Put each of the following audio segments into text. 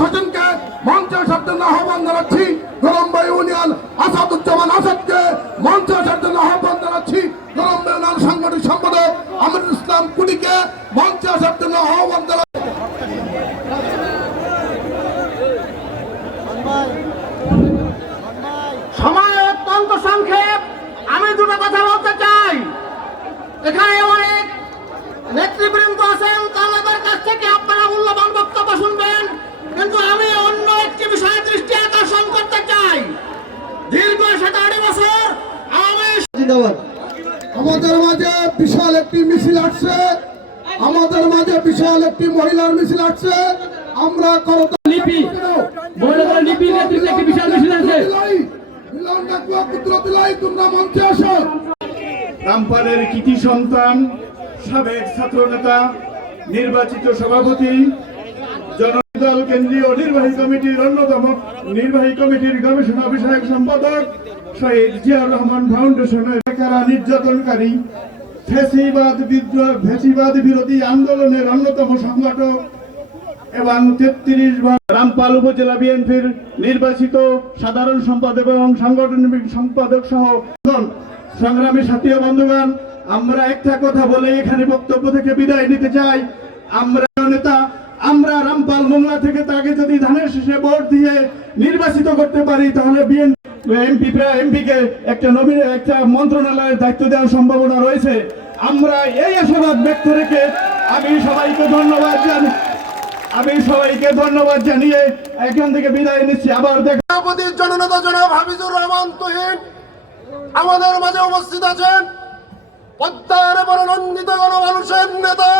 হোসেনকে মঞ্চে আসার জন্য আহ্বান জানাচ্ছি গরম্বা ইউনিয়ন আসাদুজ্জামান আসাদকে মঞ্চে আসার জন্য আহ্বান জানাচ্ছি গরম্বা ইউনিয়ন সাংগঠনিক সম্পাদক আমিরুল ইসলাম কুটিকে মঞ্চে আসার জন্য আহ্বান জানাচ্ছি। সময় অত্যন্ত সংক্ষেপ আমি দুটো কথা বলতে চাই। এখানে অনেক নেতৃবৃন্দ আছেন তাদের কাছ থেকে আপনারা মূল্যবান বক্তব্য শুনবেন কিন্তু আমি অন্য একটি বিষয়ে দৃষ্টি আকর্ষণ করতে চাই দীর্ঘ সাতাড়ি বছর আমি আমাদের মাঝে বিশাল একটি মিছিল আসছে। আমাদের মাঝে বিশাল একটি মহিলার মিছিল আসছে। আমরা করতা লিপি মহিলাদের লিপি নেতৃত্বে একটি বিশাল মিছিল আছে। মিলন ডাকুয়া পুত্র দিলাই তোমরা মঞ্চে আসো। রামপালের কৃতি সন্তান সাবেক ছাত্র নেতা নির্বাচিত সভাপতি জনদল কেন্দ্রীয় নির্বাহী কমিটির অন্যতম নির্বাহী কমিটির গবেষণা বিষয়ক সম্পাদক শহীদ জিয়াউর রহমান ফাউন্ডেশনের নির্যাতনকারী ফেসিবাদ বিদ্রোহ, ফেসিবাদ বিরোধী আন্দোলনের অন্যতম সংগঠক এবং তেত্রিশ বার রামপাল উপজেলা বিএনপির নির্বাচিত সাধারণ সম্পাদক এবং সাংগঠনিক সম্পাদক সহ সংগ্রামী সাথী বন্ধুগণ, আমরা একটা কথা বলে এখানে বক্তব্য থেকে বিদায় নিতে চাই। আমরা নেতা, আমরা রামপাল মোংলা থেকে তাকে যদি ধানের শেষে ভোট দিয়ে নির্বাচিত করতে পারি, তাহলে বিএনপি এমপি এমপি কে একটা নবীন, একটা মন্ত্রণালয়ের দায়িত্ব দেওয়ার সম্ভাবনা রয়েছে। আমরা এই আশাবাদ ব্যক্ত রেখে আমি সবাইকে ধন্যবাদ জানি, আমি সবাইকে ধন্যবাদ জানিয়ে এখান থেকে বিদায় নিচ্ছি। আবার দেখা সভাপতির জননেতা জনাব হাফিজুর রহমান তুহিন আমাদের মাঝে উপস্থিত আছেন। পদ্মার মনোনন্দিত গণমানুষের নেতা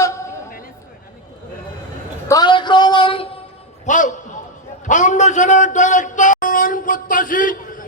তারেক রহমান ফাউন্ডেশনের ডাইরেক্টর প্রত্যাশী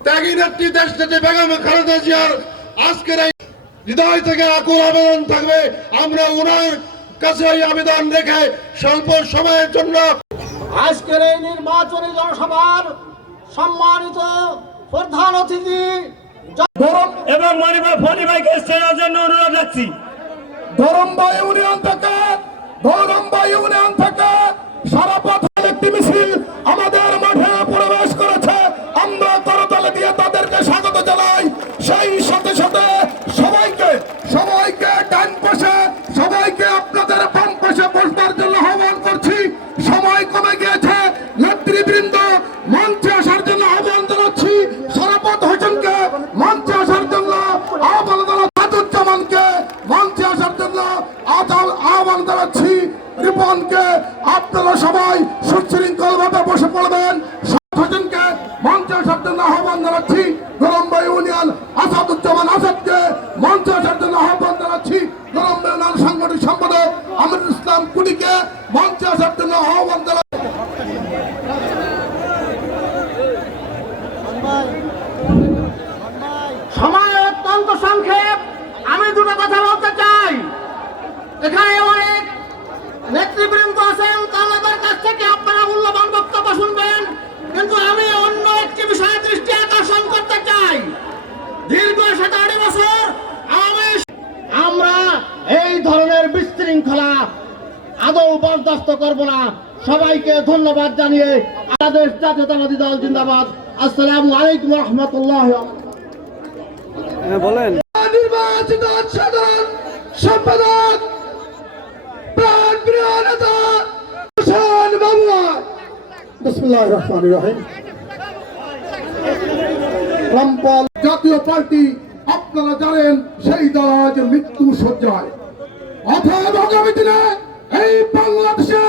ত্যাগী নেত্রী দেশ নেত্রী বেগম খালেদা জিয়ার আজকের এই হৃদয় থেকে আকুল আবেদন থাকবে। আমরা ওনার কাছে এই আবেদন রেখে স্বল্প সময়ের জন্য আজকের এই নির্বাচনী জনসভার সম্মানিত প্রধান অতিথি এবং মনিবা ফলি ভাইকে সেরার জন্য অনুরোধ রাখছি। ধরম্বা ইউনিয়ন থেকে ধরম্বা ইউনিয়ন থেকে সারা পথ একটি মিছিল আমাদের বিশৃঙ্খলা আদৌ বরদাস্ত করব না। সবাইকে ধন্যবাদ জানিয়ে আমাদের জাতীয়তাবাদী দল জিন্দাবাদ। আসসালামু আলাইকুম রহমতুল্লাহ। নির্বাচিত সাধারণ সম্পাদক প্রাণ প্রিয় নেতা হোসেন বাবুয়া বিসমুল্লাহ রহমান রহিম। রামপাল জাতীয় পার্টি আপনারা জানেন সেই দল আজ মৃত্যু সজ্জায় অথব আগামী এই বাংলাদেশে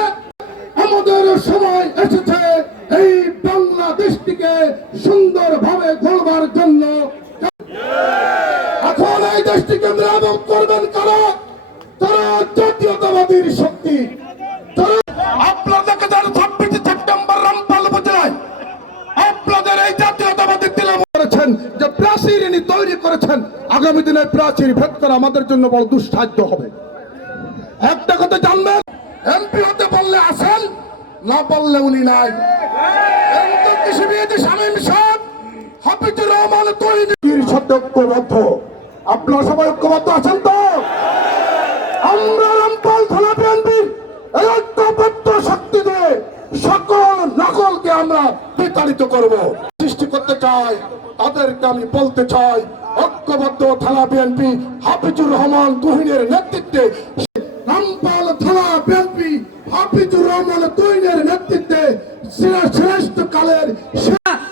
আমাদের সময় এসেছে। এই বাংলাদেশটিকে সুন্দরভাবে গড়বার জন্য। এখন এই দেশটিকে মেরামত করবেন কারা? তারা জাতীয়তাবাদীর শক্তি। তারা আপনারা দেখেছেন ছাব্বিশে সেপ্টেম্বর রামপাল এই জাতীয়তাবাদী দিলাম করেছেন, যে প্রাচীর তৈরি করেছেন। আগামী দিনে প্রাচীর ভেদ করা আমাদের জন্য বড় দুঃসাধ্য হবে। একটা কথা জানবেন? এমপি হতে বললে আসেন, না বললে উনি নাই। সকল নকলকে আমরা বিতাড়িত করব। সৃষ্টি করতে চাই, তাদেরকে আমি বলতে চাই, ঐক্যবদ্ধ থানা বিএনপি হাফিজুর রহমান তুহিনের নেতৃত্বে রামপাল থানা বিএনপি হাফিজুর রহমান তুহিনের নেতৃত্বে শ্রেষ্ঠ কালের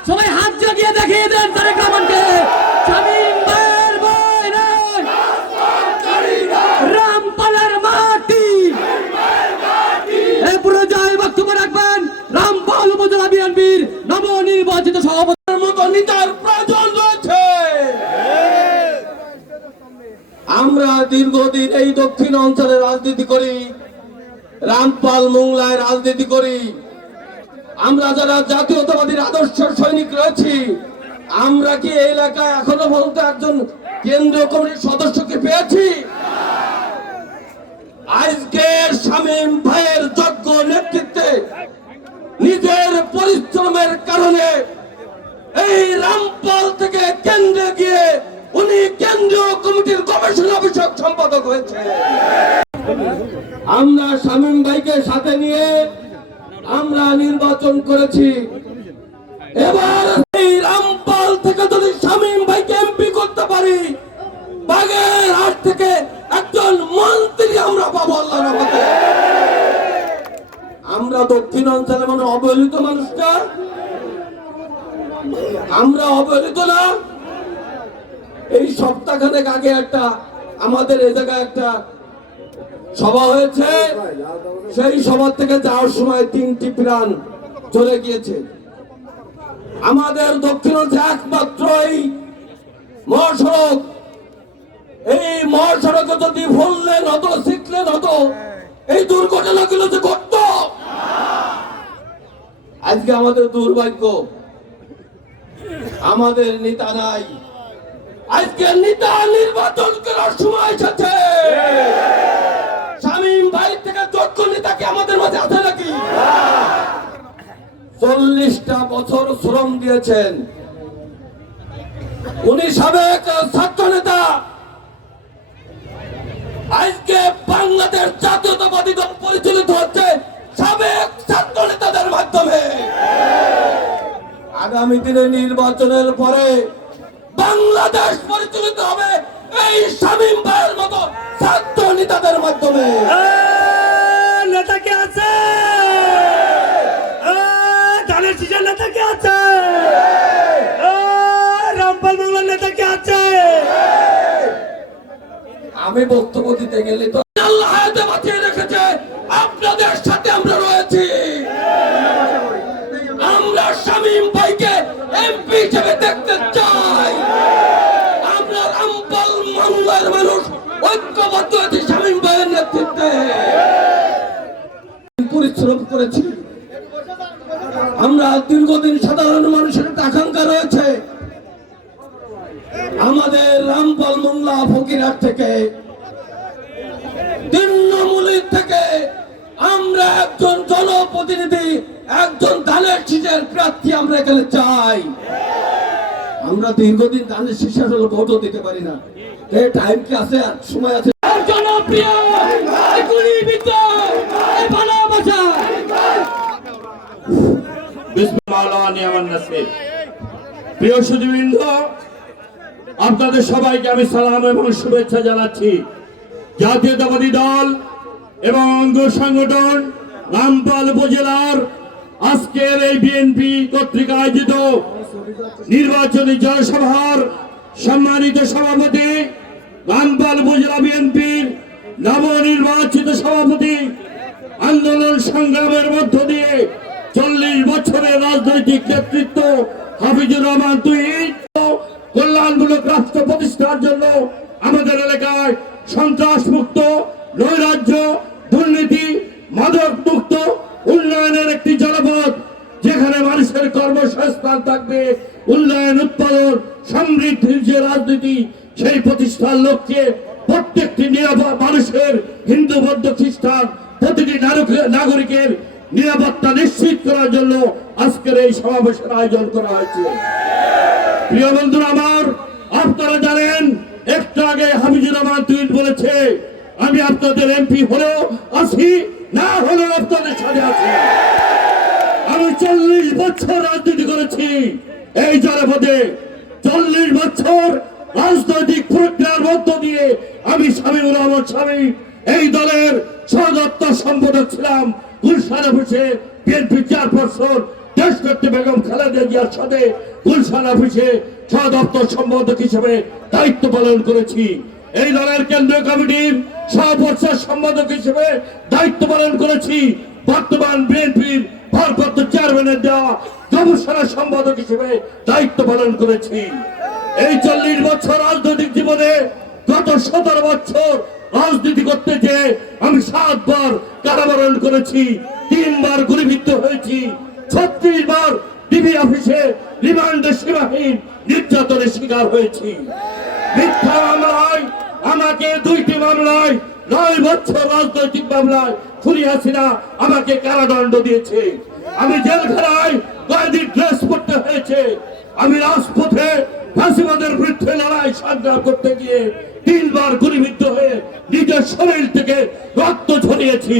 সবাই হাত জাগিয়ে দেখিয়ে দেন তারেক রহমানকে শামীম ভাইয়ের ভাই নাই রামপালের মাটি এই পর্যায়ে বক্তব্য রাখবেন রামপাল উপজেলা বিএনপির নবনির্বাচিত সভাপতির মতো নেতার প্রয়োজন রয়েছে আমরা দীর্ঘদিন এই দক্ষিণ অঞ্চলে রাজনীতি করি রামপাল মোংলায় রাজনীতি করি। আমরা যারা জাতীয়তাবাদীর আদর্শ সৈনিক রয়েছি, আমরা কি এই এলাকায় এখনও পর্যন্ত একজন কেন্দ্রীয় কমিটির সদস্যকে পেয়েছি? আজকে শামীম ভাইয়ের নেতৃত্বে নিজের পরিশ্রমের কারণে এই রামপাল থেকে কেন্দ্রে গিয়ে উনি কেন্দ্রীয় কমিটির গবেষণা বিষয়ক সম্পাদক হয়েছে আমরা শামীম ভাইকে সাথে নিয়ে আমরা নির্বাচন করেছি। এবার এই রামপাল থেকে যদি শামীম ভাইকে এমপি করতে পারি বাগের হাট থেকে একজন মন্ত্রী আমরা পাবো আল্লাহর আমরা দক্ষিণ অঞ্চলে মানে অবহেলিত মানুষটা আমরা অবহেলিত না। এই সপ্তাহখানেক আগে একটা, আমাদের এ জায়গায় একটা সভা হয়েছে। সেই সভা থেকে যাওয়ার সময় তিনটি প্রাণ চলে গিয়েছে। আমাদের দক্ষিণ অঞ্চলে একমাত্র এই মহাসড়ক। এই মহাসড়কে যদি ভুললেন হতো শিখলেন হতো এই দুর্ঘটনাগুলো যে ঘটত, আজকে আমাদের দুর্ভাগ্য, আমাদের নেতা নাই। আজকে নেতা নির্বাচন করার সময় এসেছে। কি আমাদের মাঝে আছে নাকি? চল্লিশটা বছর শ্রম দিয়েছেন। উনি সাবেক ছাত্র নেতা। আজকে বাংলাদেশ জাতীয়তাবাদী দল পরিচালিত হচ্ছে সাবেক ছাত্র নেতাদের মাধ্যমে। আগামী দিনে নির্বাচনের পরে বাংলাদেশ পরিচালিত হবে এই শামীম ভাইয়ের মতো ছাত্র নেতাদের মাধ্যমে। নেতা কে আছে ধানের শীষের নেতা কে আছে রামপাল বাংলার নেতা কে আছে। আমি বক্তব্য দিতে গেলে তো আল্লাহ বাঁচিয়ে রেখেছে। আপনাদের সাথে আমরা রয়েছি। আমরা শামীম ভাইকে এমপি হিসেবে দেখতে চাই। আমরা রামপাল মানুষ, ঐক্যবদ্ধ হয়েছি শামীম ভাইয়ের নেতৃত্বে পরিশ্রম করেছি। আমরা দীর্ঘদিন সাধারণ মানুষের একটা আকাঙ্ক্ষা রয়েছে। আমাদের রামপাল মোংলা ফকিরহাট থেকে, তৃণমূলের থেকে আমরা একজন জনপ্রতিনিধি, একজন ধানের শীষের প্রার্থী আমরা এখানে চাই। আমরা দীর্ঘদিন ধানের শীষের ভোটও দিতে পারি না। এই টাইম কি আছে আর সময় আছে? জনপ্রিয় এগুলি বিদ্যুৎ এই ভালোবাসা প্রিয় সুদীবৃন্দ আপনাদের সবাইকে আমি সালাম এবং শুভেচ্ছা জানাচ্ছি। জাতীয়তাবাদী দল এবং অঙ্গ সংগঠন রামপাল উপজেলার আজকের এই বিএনপি কর্তৃক আয়োজিত নির্বাচনী জনসভার সম্মানিত সভাপতি, রামপাল উপজেলা বিএনপির নবনির্বাচিত সভাপতি, আন্দোলন সংগ্রামের মধ্য দিয়ে চল্লিশ বছরের রাজনৈতিক নেতৃত্ব হাফিজুর রহমান তুহিন কল্যাণমূলক রাষ্ট্র প্রতিষ্ঠার জন্য আমাদের এলাকায় সন্ত্রাস মুক্ত নৈরাজ্য, দুর্নীতি মাদক মুক্ত উন্নয়নের একটি জনপদ যেখানে মানুষের কর্মসংস্থান থাকবে, উন্নয়ন, উৎপাদন সমৃদ্ধির যে রাজনীতি, সেই প্রতিষ্ঠার লক্ষ্যে প্রত্যেকটি নিরাপদ মানুষের হিন্দু বৌদ্ধ খ্রিস্টান প্রতিটি নাগরিকের নিরাপত্তা নিশ্চিত করার জন্য আজকের এই সমাবেশের আয়োজন করা হয়েছে। প্রিয় বন্ধুরা আমার, আপনারা জানেন, একটু আগে হামিদুর রহমান টুইট বলেছে, আমি আপনাদের এমপি হলেও আছি, না হলেও আপনাদের সাথে আছি। আমি চল্লিশ বছর রাজনীতি করেছি, এই জনপদে চল্লিশ বছর রাজনৈতিক প্রক্রিয়ার মধ্য দিয়ে আমি স্বামী রহমান স্বামী, এই দলের সদত্তর সম্পাদক ছিলাম। গুলশান অফিসে বিএনপি চেয়ারপারসন, দেশনেত্রী বেগম খালেদা জিয়ার সাথে গুলশান অফিসে সদপ্তর সম্পাদক হিসেবে দায়িত্ব পালন করেছি। এই দলের কেন্দ্রীয় কমিটির সহপর্ষদ সম্পাদক হিসেবে দায়িত্ব পালন করেছি। বর্তমান বিএনপির ভারপ্রাপ্ত চেয়ারম্যানের দেওয়া গবেষণা সম্পাদক হিসেবে দায়িত্ব পালন করেছি। এই চল্লিশ বছর রাজনৈতিক জীবনে গত সতেরো বছর রাজনীতি করতে যে আমি সাতবার কারাবরণ করেছি, তিনবার গুলিবিদ্ধ হয়েছি ছত্রিশ বার ডিবি অফিসে রিমান্ডে সীমাহীন নির্যাতনের শিকার হয়েছি। মিথ্যা মামলায়, আমাকে দুইটি মামলায়, নয় বছর রাজনৈতিক মামলায় খুনি হাসিনা আমাকে কারাদণ্ড দিয়েছে। আমি জেলখানায় কয়েকদিন ড্রেস পড়তে হয়েছে। আমি রাজপথে ফাঁসিবাদের বিরুদ্ধে লড়াই সংগ্রাম করতে গিয়ে তিনবার গুলিবিদ্ধ হয়ে নিজের শরীর থেকে রক্ত ঝরিয়েছি।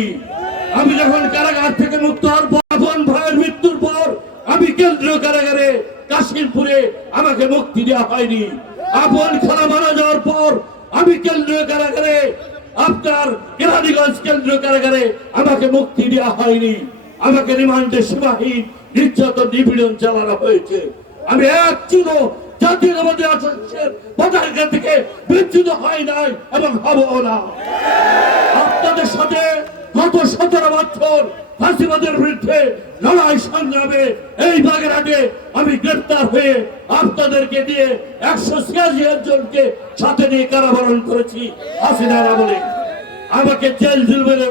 আমি যখন কারাগার থেকে মুক্ত হওয়ার পর, আপন ভাইয়ের মৃত্যুর পর, আমি কেন্দ্রীয় কারাগারে কাশিমপুরে আমাকে মুক্তি দেওয়া হয়নি। আপন খানা মারা যাওয়ার পর, আমি কেন্দ্রীয় কারাগারে, আপনার কেরানীগঞ্জ কেন্দ্রীয় কারাগারে আমাকে মুক্তি দেওয়া হয়নি। আমাকে রিমান্ডে সীমাহীন নির্যাতন নিপীড়ন চালানো হয়েছে। আমি এক চুলো জাতীয়তাবাদী আসনের পতাকা থেকে বিচ্যুত হয় নাই এবং হবও না। আপনাদের সাথে গত সতেরো বছর ফাঁসিবাদের বিরুদ্ধে লড়াই সংগ্রামে এই বাগেরহাটে আমি গ্রেপ্তার হয়ে আপনাদেরকে দিয়ে একশো ছিয়াশি জনকে সাথে নিয়ে কারাবরণ করেছি হাসিনার আমলে। আমাকে জেল জুলবের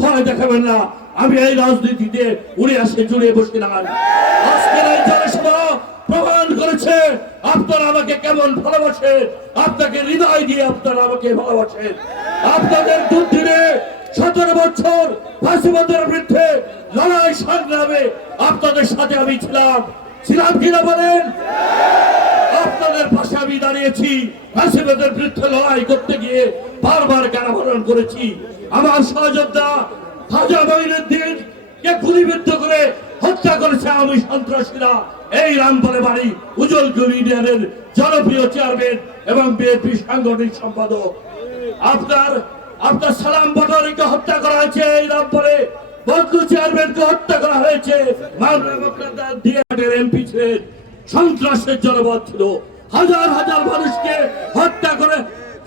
ভয় দেখাবেন না। আমি এই রাজনীতিতে উড়ে আসে, জুড়ে বসে না। আজকের এই জনসভা প্রমাণ করেছে, আপনারা আমাকে কেমন ভালোবাসেন? আপনাকে হৃদয় দিয়ে আপনারা আমাকে ভালোবাসেন। আপনাদের দুর্দিনে সতেরো বছর ফাঁসিবাদের বিরুদ্ধে লড়াই সংগ্রামে আপনাদের সাথে আমি ছিলাম। ছিলাম কিনা বলেন? আপনাদের পাশে আমি দাঁড়িয়েছি ফাঁসিবাদের বিরুদ্ধে লড়াই করতে গিয়ে বারবার কারাবরণ করেছি। আমার সহযোদ্ধা খাজা মঈনুদ্দিন কে গুলিবিদ্ধ করে হত্যা করেছে আমি সন্ত্রাসীরা। এই রামপালে বাড়ি উজ্জ্বল ইউনিয়নের জনপ্রিয় চেয়ারম্যান এবং বিএনপি সাংগঠনিক সম্পাদক। আপনার আপনার সালাম বটারিকে হত্যা করা হয়েছে এই রামপালে। বদলু চেয়ারম্যানকে হত্যা করা হয়েছে। এমপি ছিলেন। সন্ত্রাসের জনপদ ছিল। হাজার হাজার মানুষকে হত্যা করে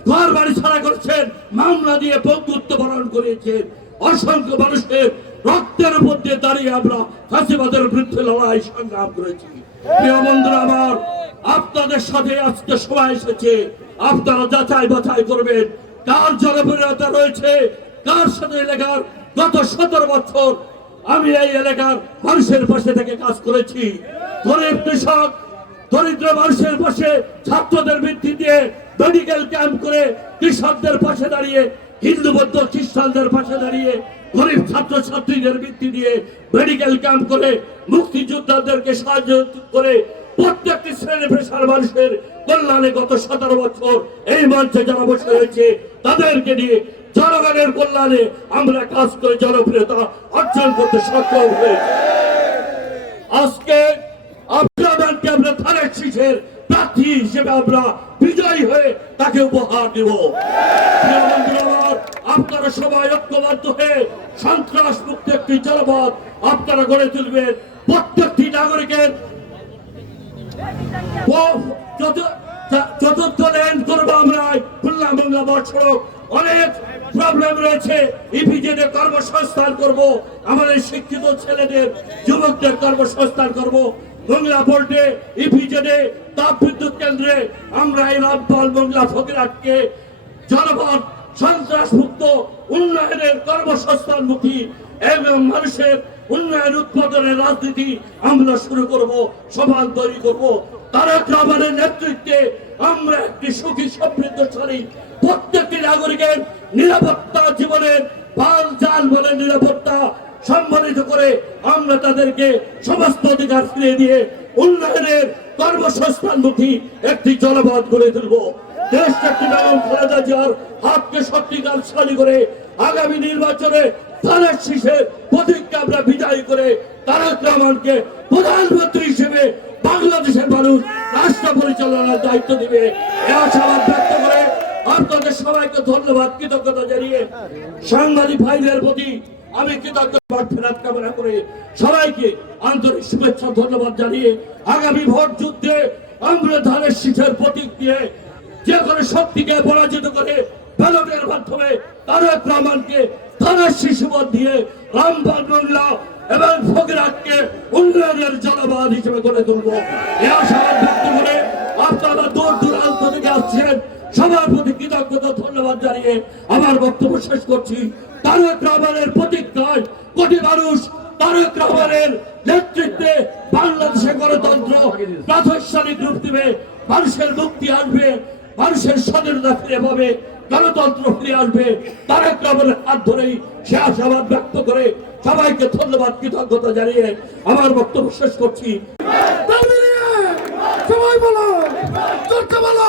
ঘর বাড়ি ছাড়া করছেন। মামলা দিয়ে বন্ধুত্ব বরণ করিয়েছেন অসংখ্য মানুষের রক্তের দিয়ে দাঁড়িয়ে আমরা ফাঁসিবাদের বিরুদ্ধে লড়াই, সংগ্রাম করেছি। প্রিয় বন্ধুরা আমার, আপনাদের সাথে আজকে সময় এসেছে। আপনারা যাচাই বাছাই করবেন কার জনপ্রিয়তা রয়েছে, কার সাথে এলাকার গত সতেরো বছর আমি এই এলাকার মানুষের পাশে থেকে কাজ করেছি। গরিব কৃষক, দরিদ্র মানুষের পাশে ছাত্রদের বৃদ্ধি দিয়ে মেডিকেল ক্যাম্প করে কৃষকদের পাশে দাঁড়িয়ে, হিন্দু বৌদ্ধ খ্রিস্টানদের পাশে দাঁড়িয়ে গরিব ছাত্র ছাত্রীদের বৃত্তি দিয়ে মেডিকেল ক্যাম্প করে মুক্তিযোদ্ধাদেরকে সাহায্য করে প্রত্যেকটি শ্রেণি পেশার মানুষের কল্যাণে গত সতেরো বছর এই মঞ্চে যারা বসে রয়েছে, তাদেরকে নিয়ে জনগণের কল্যাণে আমরা কাজ করে জনপ্রিয়তা অর্জন করতে সক্ষম হয়েছি। আজকে আপনাদেরকে আমরা ধানের শীষের প্রার্থী হিসেবে আমরা বিজয়ী হয়ে তাকে উপহার দেব। আপনারা সবাই ঐক্যবদ্ধ হয়ে সন্ত্রাস মুক্ত একটি জনপদ আপনারা গড়ে তুলবেন। প্রত্যেকটি নাগরিকের চতুর্থ লেন করব আমরা খুলনা বাংলা মহাসড়ক অনেক প্রবলেম রয়েছে। ইপিজেডে কর্মসংস্থান করব, আমাদের শিক্ষিত ছেলেদের, যুবকদের কর্মসংস্থান করব। বাংলা ইপিজেডে তাপ বিদ্যুৎ কেন্দ্রে আমরা এই রামপাল বাংলা ফকিরাটকে জনপদ সন্ত্রাস মুক্ত উন্নয়নের কর্মসংস্থানমুখী এবং মানুষের উন্নয়ন উৎপাদনের রাজনীতি আমরা শুরু করব সমাজ তৈরি করব। তারেক রহমানের নেতৃত্বে আমরা একটি সুখী, সমৃদ্ধশালী প্রত্যেকটি নাগরিকের নিরাপত্তা জীবনের পাল জাল বলে নিরাপত্তা সম্মানিত করে আমরা তাদেরকে সমস্ত অধিকার ফিরিয়ে দিয়ে উন্নয়নের কর্মসংস্থানমুখী একটি জনপদ গড়ে তুলব। দেশ একটি বেগম খালেদা জিয়ার হাতকে শক্তিশালী করে আগামী নির্বাচনে তারেক শীষের প্রতিজ্ঞা আমরা বিদায় করে তারেক রহমানকে প্রধানমন্ত্রী হিসেবে বাংলাদেশের মানুষ রাষ্ট্র পরিচালনার দায়িত্ব দিবে। এ আশাবাদ ব্যক্ত করে আপনাদের সবাইকে ধন্যবাদ, কৃতজ্ঞতা জানিয়ে সাংবাদিক ভাইদের প্রতি আমি কৃতজ্ঞতা ফেরত কামনা করে সবাইকে আন্তরিক শুভেচ্ছা, ধন্যবাদ জানিয়ে আগামী ভোট যুদ্ধে আমরা ধানের শীষের প্রতীক দিয়ে যে কোনো শক্তিকে পরাজিত করে ব্যালটের মাধ্যমে তারেক রহমানকে ধানের শিশুপদ দিয়ে রামপাল বাংলা এবং ফকিরাতকে উন্নয়নের জনবাদ হিসেবে গড়ে তুলব। এ আশাবাদ ব্যক্ত করে আপনারা দূর দূরান্ত থেকে আসছেন। সবার প্রতি কৃতজ্ঞতা, ধন্যবাদ জানিয়ে আমার বক্তব্য শেষ করছি। তারেক রহমানের প্রতিজ্ঞায় কোটি মানুষ তারেক রহমানের নেতৃত্বে বাংলাদেশে গণতন্ত্র প্রাতিষ্ঠানিক রূপ দিবে, মানুষের মুক্তি আসবে, মানুষের স্বাধীনতা ফিরে পাবে, গণতন্ত্র ফিরে আসবে। তারেক রহমানের হাত ধরেই সে আশাবাদ ব্যক্ত করে সবাইকে ধন্যবাদ, কৃতজ্ঞতা জানিয়ে আমার বক্তব্য শেষ করছি। সবাই বলো বলো।